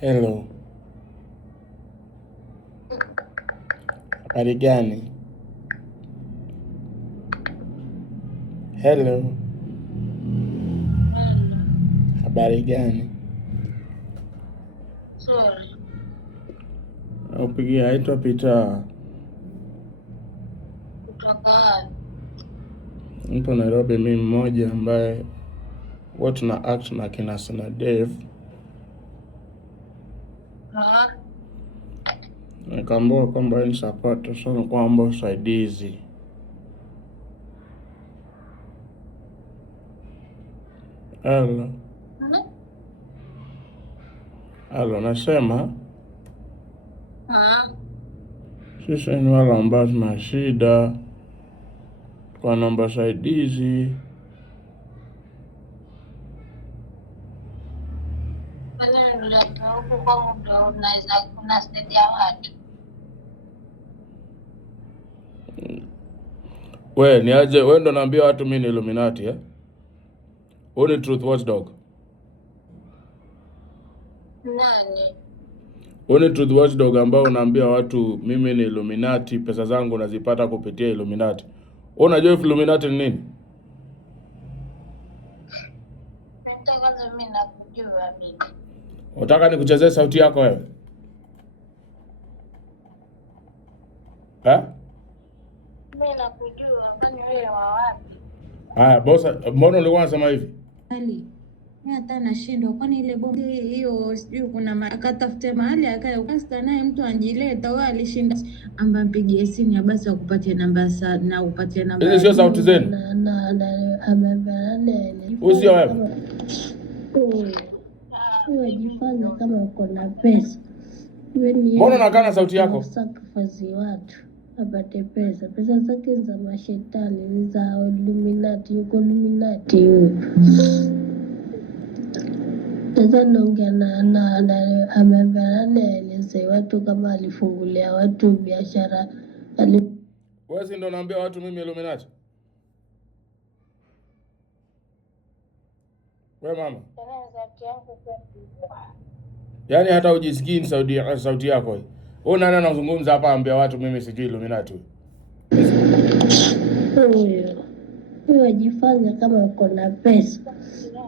Hello. Habari gani? Hello. Habari gani? Sorry. Upigia aitwa Peter. Kutoka wapi? Nipo Nairobi, mimi mmoja ambaye huwa tuna act na kina Sana Dave. Nikaambiwa kwamba ni support, so nikuomba usaidizi. Hello. Hello, nasema sisi ni wale ambao tuna shida, kwa namba usaidizi. Huku kwangu ndo unaweza kunasaidia watu. We, ni aje, we ndo naambia watu mimi ni Illuminati, eh? Wewe ni Truth Watchdog. Nani? Wewe ni Truth Watchdog ambao unaambia watu mimi ni Illuminati, pesa zangu nazipata kupitia Illuminati. Wewe unajua Illuminati ni nini? Kwanza mimi nakujua mimi. Unataka nikuchezee sauti yako wewe? Mimi nakujua, kwani wewe wa wapi? Haya, bosa, mbona ulikuwa unasema hivi? Mimi hata nashindwa, kwani ile bonge hiyo sijui kuna akatafute mahali akae ukasta naye mtu anjileta, wewe alishinda amba mpigie simu basi akupatie namba na upatie namba. Hizi sio sauti zenu. Usio wewe. Unajifanya kama uko na pesa. Mbona unakaa na sauti yako? Sacrifice watu apate pesa. Pesa zake za mashetani, za Illuminati, yuko Illuminati huyo. Sasa naongea na ameeleze watu kama alifungulia watu biashara. Wewe si ndo naambia watu mimi Illuminati? Wewe mama. Yaani hata ujisikii sauti yako hii. Wewe nani anazungumza hapa ambia watu mimi sijui Illuminati? Wewe wajifanya kama uko na pesa.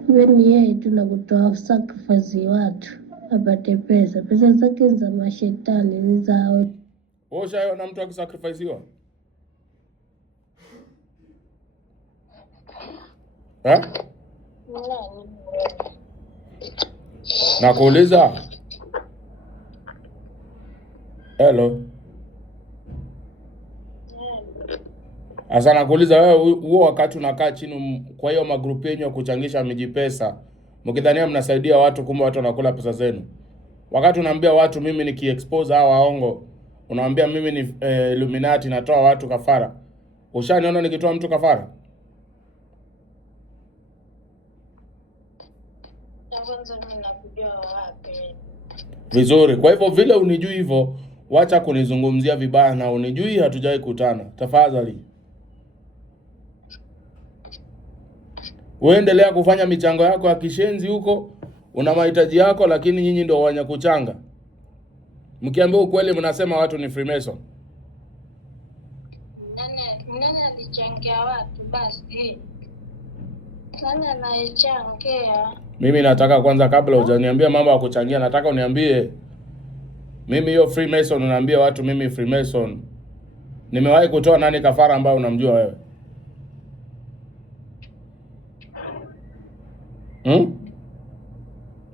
Wewe ni yeye tu na kutoa sacrifice watu apate pesa. Pesa zake za mashetani, za wewe ushaona mtu akisacrificewa? Nakuuliza. Hello. Asa nakuuliza wewe, huo wakati unakaa chini kwa hiyo magrupu yenu ya kuchangisha miji pesa, mkidhania mnasaidia watu, kumbe watu wanakula pesa zenu. Wakati unaambia watu mimi nikiexpose hawa waongo, unaambia mimi ni Illuminati natoa watu kafara. Ushaniona nikitoa mtu kafara? Vizuri. Kwa hivyo vile unijui hivyo, wacha kunizungumzia vibaya na unijui hatujai kutana. Tafadhali. Uendelea kufanya michango yako ya kishenzi huko, una mahitaji yako, lakini nyinyi ndio wanya kuchanga. Mkiambia ukweli mnasema watu ni Freemason. Nani alichangia watu basi? Nani anayechangia? Mimi nataka kwanza, kabla hujaniambia mambo ya kuchangia, nataka uniambie mimi hiyo Freemason unaambia watu mimi Freemason. Nimewahi kutoa nani kafara ambao unamjua wewe?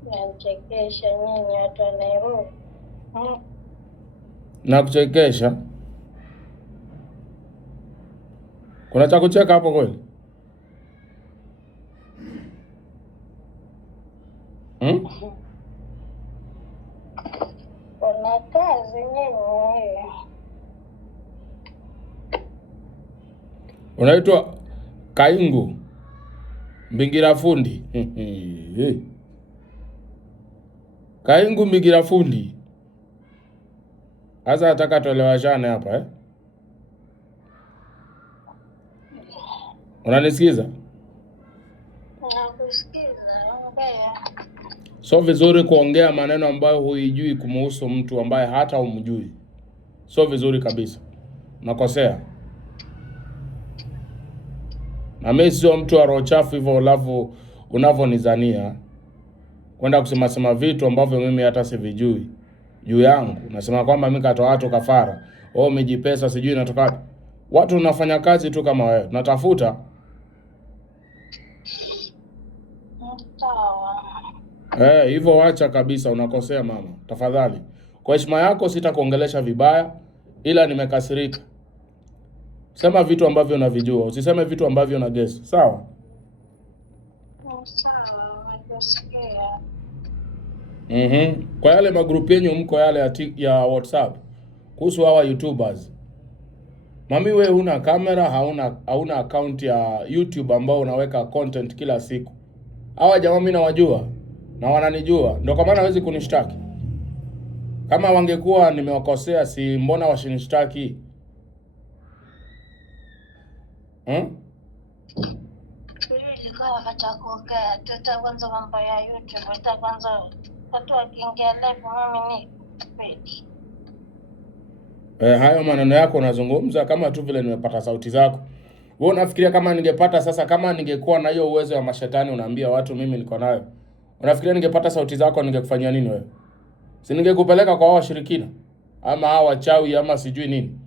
Nachekesha nyinyi watu wa Nairobi. Na kuchekesha? Kuna cha kucheka hapo kweli? Kuna kazi nyinyi. Unaitwa Kaingu Mbingira Fundi. Kaingu Mbingira Fundi. Sasa nataka tuelewashane hapa Unanisikiza? Nakusikiza, ongea. So vizuri kuongea maneno ambayo huijui kumuhusu mtu ambaye hata umjui. So vizuri kabisa. Nakosea. Na mimi sio mtu wa roho chafu hivyo unavyonizania. Kwenda kusema vitu ambavyo mimi hata sivijui juu yangu. Nasema kwamba mimi katoa watu kafara. Umejipesa sijui inatoka wapi. Watu unafanya kazi tu kama wewe. Tunatafuta. Hivyo wacha kabisa, unakosea mama. Tafadhali. Kwa heshima yako sitakuongelesha vibaya, ila nimekasirika. Sema vitu ambavyo unavijua, usiseme vitu ambavyo unagesi. Sawa? Sawa, nakusikia. Kwa yale magrupu yenu mko yale ya WhatsApp kuhusu hawa YouTubers. Mami wewe huna kamera, hauna account ya YouTube ambao unaweka content kila siku. Hawa jamaa mimi nawajua na wananijua. Ndio kwa maana hawezi kunishtaki. Kama wangekuwa nimewakosea si mbona washinishtaki? Ilikuwa wakati wa kuongea, tutaanza mambo ya YouTube, tutaanza watu wakiingia live mimi ni ready. Hayo maneno yako unazungumza kama tu vile nimepata sauti zako. Wewe unafikiria kama ningepata sasa, kama ningekuwa na hiyo uwezo wa mashetani unaambia watu mimi niko nayo, unafikiria ningepata sauti zako ningekufanyia nini wewe? Si ningekupeleka kwa hao washirikina ama hao wachawi ama sijui nini?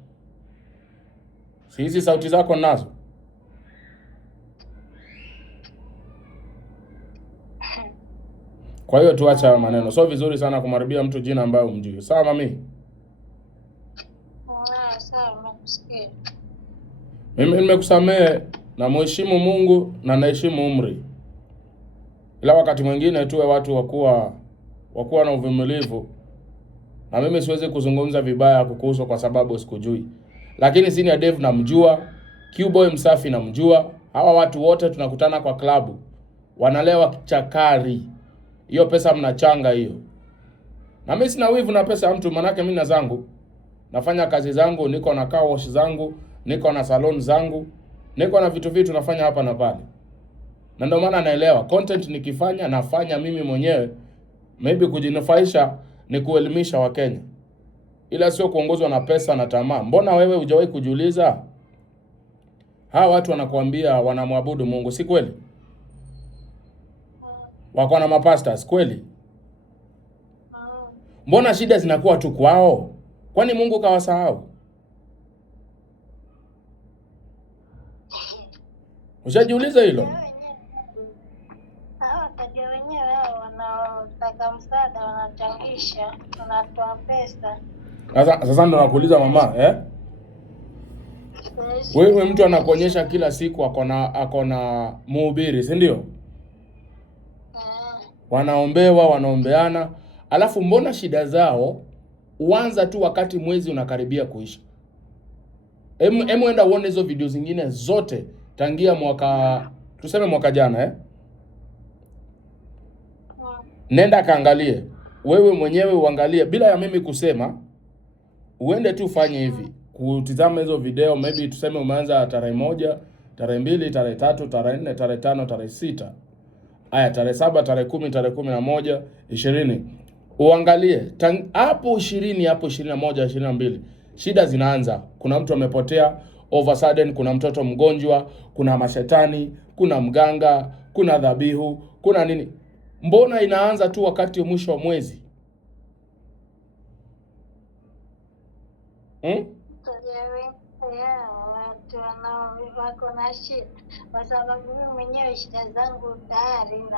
Si hizi sauti zako nazo? Kwa hiyo tuacha maneno. So vizuri sana kumharibia mtu jina ambaye umjui. Sawa mami? Sawa, nakusikia. Mimi nimekusamehe na mheshimu Mungu na naheshimu umri. Ila wakati mwingine tuwe watu wakuwa na uvumilivu. Na mimi siwezi kuzungumza vibaya kukuhusu kwa sababu sikujui. Lakini Senior Dave namjua, Q-Boy Msafi namjua. Hawa watu wote tunakutana kwa klabu. Wanalewa chakari. Hiyo pesa mnachanga hiyo. Na mimi sina wivu na pesa ya mtu, manake mimi na zangu. Nafanya kazi zangu, niko na car wash zangu, niko na salon zangu, niko na vitu nafanya hapa na pale. Na ndio maana naelewa content nikifanya nafanya mimi mwenyewe, maybe kujinufaisha ni kuelimisha Wakenya. Ila sio kuongozwa na pesa na tamaa. Mbona wewe hujawahi kujiuliza? Hawa watu wanakuambia wanamwabudu Mungu, si kweli? Wako na mapastors, kweli? Mbona shida zinakuwa tu kwao? Kwani Mungu kawasahau? Ushajiuliza hilo? Watajua wenyewe hao wanaotaka msaada wanachangisha, wanatoa pesa. Sasa ndo nakuuliza mama, Wewe mtu anakuonyesha kila siku ako na mhubiri, si ndio? Wanaombewa, wanaombeana, alafu mbona shida zao uanza tu wakati mwezi unakaribia kuisha? Emu enda uone hizo video zingine zote tangia tuseme mwaka jana Nenda kaangalie. Wewe mwenyewe uangalie bila ya mimi kusema. Uende tu ufanye hivi. Kutizama hizo video, maybe tuseme umeanza tarehe 1, tarehe 2, tarehe 3, tarehe 4, tarehe 5, tarehe 6. Aya, tarehe 7, tarehe 10, tarehe 11, 20. Uangalie hapo 20, hapo 21, 22. Shida zinaanza. Kuna mtu amepotea, over sudden kuna mtoto mgonjwa, kuna mashetani, kuna mganga, kuna dhabihu, kuna nini? Mbona inaanza tu wakati wa mwisho wa mwezi? Wako na shida kwa sababu mimi mwenyewe shida zangu tayari na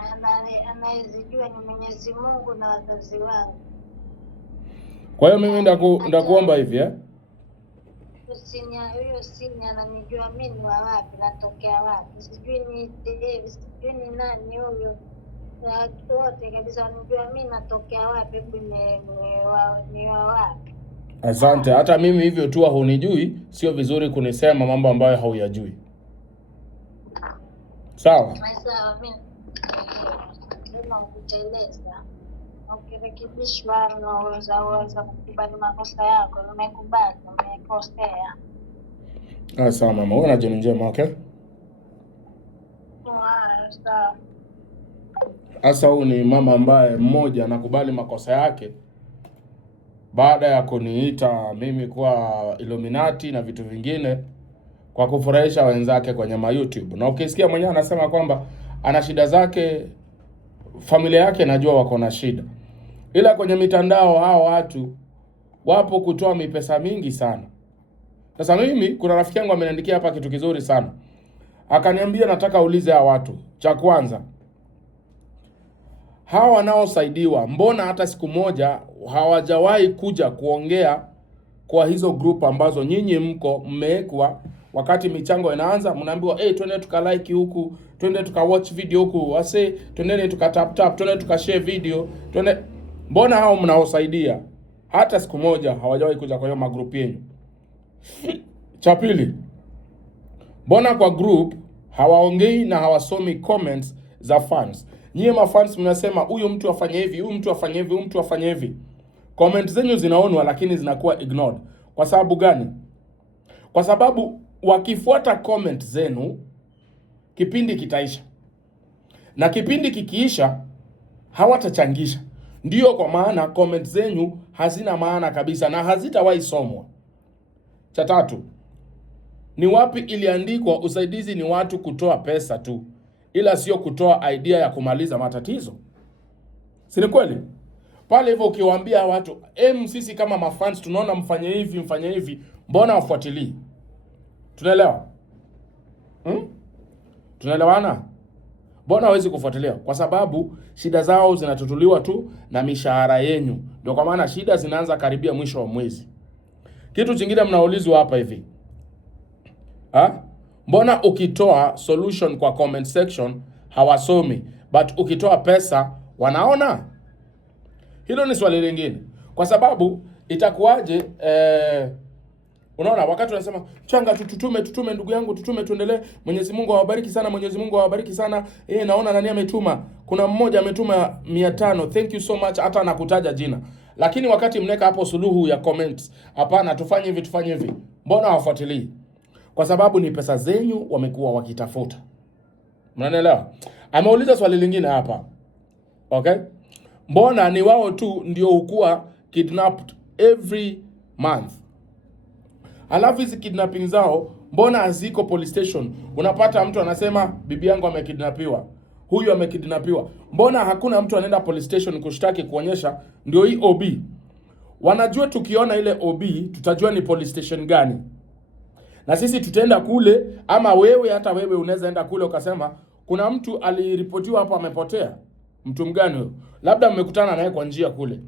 anayezijua ni Mwenyezi Mungu na wazazi wangu. Kwa hiyo mimi ndakuomba hivi huyo sini ananijua mimi ni wa wapi, natokea wapi, sijui ni Dave, sijui ni nani huyo, na wote kabisa wanijua mimi natokea wapi, ni wa wapi. Asante. Hata mimi hivyo tu hunijui, sio vizuri kunisema mambo ambayo hauyajui. Sawa? Sawa, mimi nakuteleza. Ukirekebishwa unaweza kukubali makosa yako. Nimekubali, nimekosea. Sawa mama, wewe na jioni njema, okay? Sawa. Sasa huyu ni mama ambaye mmoja anakubali makosa yake baada ya kuniita mimi kuwa Illuminati na vitu vingine kwa kufurahisha wenzake kwenye YouTube. Na ukisikia mwenyewe anasema kwamba ana shida zake, familia yake najua wako na shida. Ila kwenye mitandao hao watu wapo kutoa mipesa mingi sana. Sasa mimi kuna rafiki yangu ameniandikia hapa kitu kizuri sana. Akaniambia nataka ulize hao watu. Cha kwanza, hawa wanaosaidiwa mbona hata siku moja hawajawahi kuja kuongea kwa hizo group ambazo nyinyi mko mmewekwa? Wakati michango inaanza mnaambiwa twende tukalike huku, twende tukawatch video huku, wase twendeni tukatap tap, twende tukashare video, twende. Mbona hao mnaosaidia hata siku moja hawajawahi kuja kwa hiyo magroup yenu? Cha pili, mbona kwa group hawaongei na hawasomi comments za fans? Nyie mafans mnasema huyu mtu afanye hivi, huyu mtu afanye hivi, huyu mtu afanye hivi. Comment zenyu zinaonwa lakini zinakuwa ignored. Kwa sababu gani? Kwa sababu wakifuata comment zenu kipindi kitaisha. Na kipindi kikiisha hawatachangisha. Ndiyo kwa maana comment zenyu hazina maana kabisa na hazitawahi somwa. Cha tatu, ni wapi iliandikwa usaidizi ni watu kutoa pesa tu, ila sio kutoa idea ya kumaliza matatizo? Si ni kweli? Pale hivyo ukiwaambia watu, sisi kama mafans tunaona mfanye hivi, mbona wafuatilii? Tunaelewa? Tunaelewana? Mbona hawezi kufuatilia? Kwa sababu shida zao zinatutuliwa tu na mishahara yenu. Ndio kwa maana shida zinaanza karibia mwisho wa mwezi. Kitu kingine mnaulizwa hapa hivi. Mbona ukitoa solution kwa comment section hawasomi, but ukitoa pesa wanaona? Hilo ni swali lingine. Kwa sababu itakuwaje unaona wakati unasema changa tutume ndugu yangu, tutume tuendelee. Mwenyezi Mungu awabariki sana, Mwenyezi Mungu awabariki sana. Naona nani ametuma? Kuna mmoja ametuma 500. Thank you so much, hata anakutaja jina. Lakini wakati mneka hapo suluhu ya comments, hapana tufanye hivi, mbona hawafuatilii? Kwa sababu ni pesa zenyu wamekuwa wakitafuta. Mnanielewa? Ameuliza swali lingine hapa. Okay? Mbona ni wao tu ndio hukua kidnapped every month? Alafu hizi kidnapping zao mbona haziko police station? Unapata mtu anasema bibi yangu amekidnapiwa, huyu amekidnapiwa. Mbona hakuna mtu anaenda police station kushtaki kuonyesha ndio hii OB? Wanajua tukiona ile OB tutajua ni police station gani. Na sisi tutaenda kule, ama hata wewe unaweza enda kule ukasema kuna mtu aliripotiwa hapa amepotea. Mtu mgani huyo? Labda mmekutana naye kwa njia kule.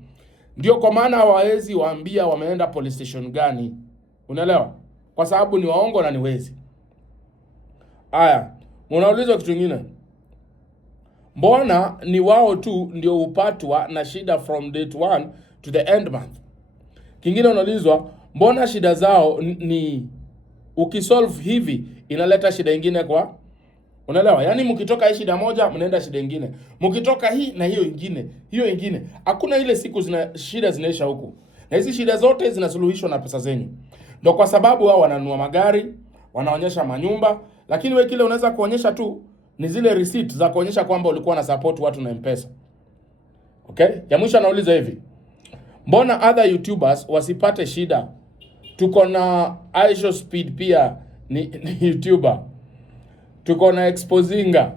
Ndio kwa maana hawawezi waambia wameenda police station gani. Unaelewa? Kwa sababu ni waongo na ni wezi. Aya, mnaulizwa kitu kingine. Mbona ni wao tu ndio upatwa na shida from date 1 to the end month? Kingine unaulizwa, mbona shida zao ni ukisolve hivi inaleta shida nyingine kwa? Unaelewa? Yaani mkitoka hii shida moja mnaenda shida nyingine. Mkitoka hii na hiyo nyingine. Hakuna ile siku shida zinaisha huku. Na hizi shida zote zinasuluhishwa na pesa zenyu. Ndio kwa sababu wao wananunua magari, wanaonyesha manyumba, lakini wewe kile unaweza kuonyesha tu ni zile receipt za kuonyesha kwamba ulikuwa na support watu na M-Pesa. Okay? Ya mwisho anauliza hivi. Mbona other YouTubers wasipate shida? Tuko na Aisha Speed pia ni YouTuber. Tuko na Exposinga.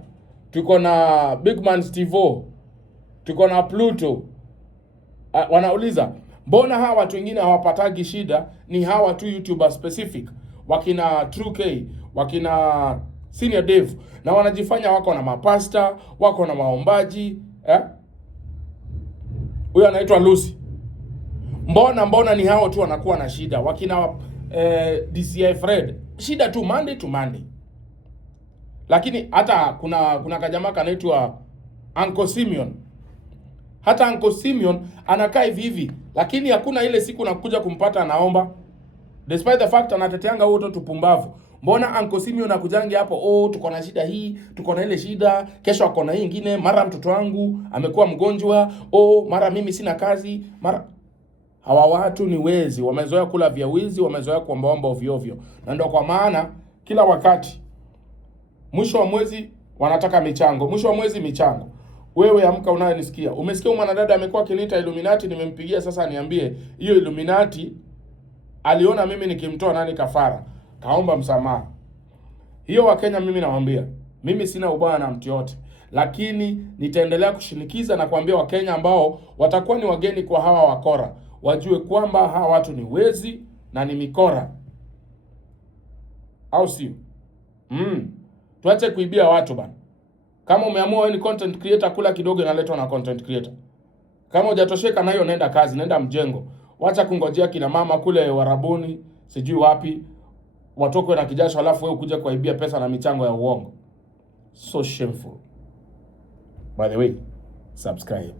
Tuko na Bigman Stevo. Tuko na Pluto. Wanauliza, mbona hawa watu wengine hawapatagi shida? Ni hawa tu YouTuber specific. Wakina True K, wakina Senior Dev, na wanajifanya wako na mapasta, wako na maombaji, Huyo anaitwa Lucy. Mbona ni hao tu wanakuwa na shida? Wakina DCI Fred, shida tu Monday to Monday. Lakini hata kuna kajamaa kanaitwa Uncle Simeon. Hata Uncle Simeon anakaa hivi, lakini hakuna ile siku nakuja kumpata anaomba. Despite the fact anateteanga wote tupumbavu. Mbona Uncle Simeon akujangi hapo, tuko na shida hii, tuko na ile shida, kesho ako na hii nyingine, mara mtoto wangu amekuwa mgonjwa, mara mimi sina kazi, mara. Hawa watu ni wezi, wamezoea kula vya wizi, wamezoea kuombaomba ovyo ovyo. Na ndio kwa maana kila wakati mwisho wa mwezi wanataka michango, mwisho wa mwezi michango. Wewe amka unayenisikia. Umesikia mwanadada amekuwa akiniita Illuminati, nimempigia sasa niambie hiyo Illuminati aliona mimi nikimtoa nani kafara. Kaomba msamaha. Hiyo Wakenya mimi nawaambia, mimi sina ubaya na mtu yote, lakini nitaendelea kushinikiza na kuambia Wakenya ambao watakuwa ni wageni kwa hawa wakora, wajue kwamba hawa watu ni wezi na ni mikora. Au sio? Tuache kuibia watu bana. Kama umeamua wewe ni content creator, kula kidogo inaletwa na content creator. Kama hujatosheka na hiyo, nenda kazi, nenda mjengo. Wacha kungojea kina mama kule Warabuni, sijui wapi, watokwe na kijasho alafu wewe ukuje kuibia pesa na michango ya uongo. So shameful. By the way, subscribe.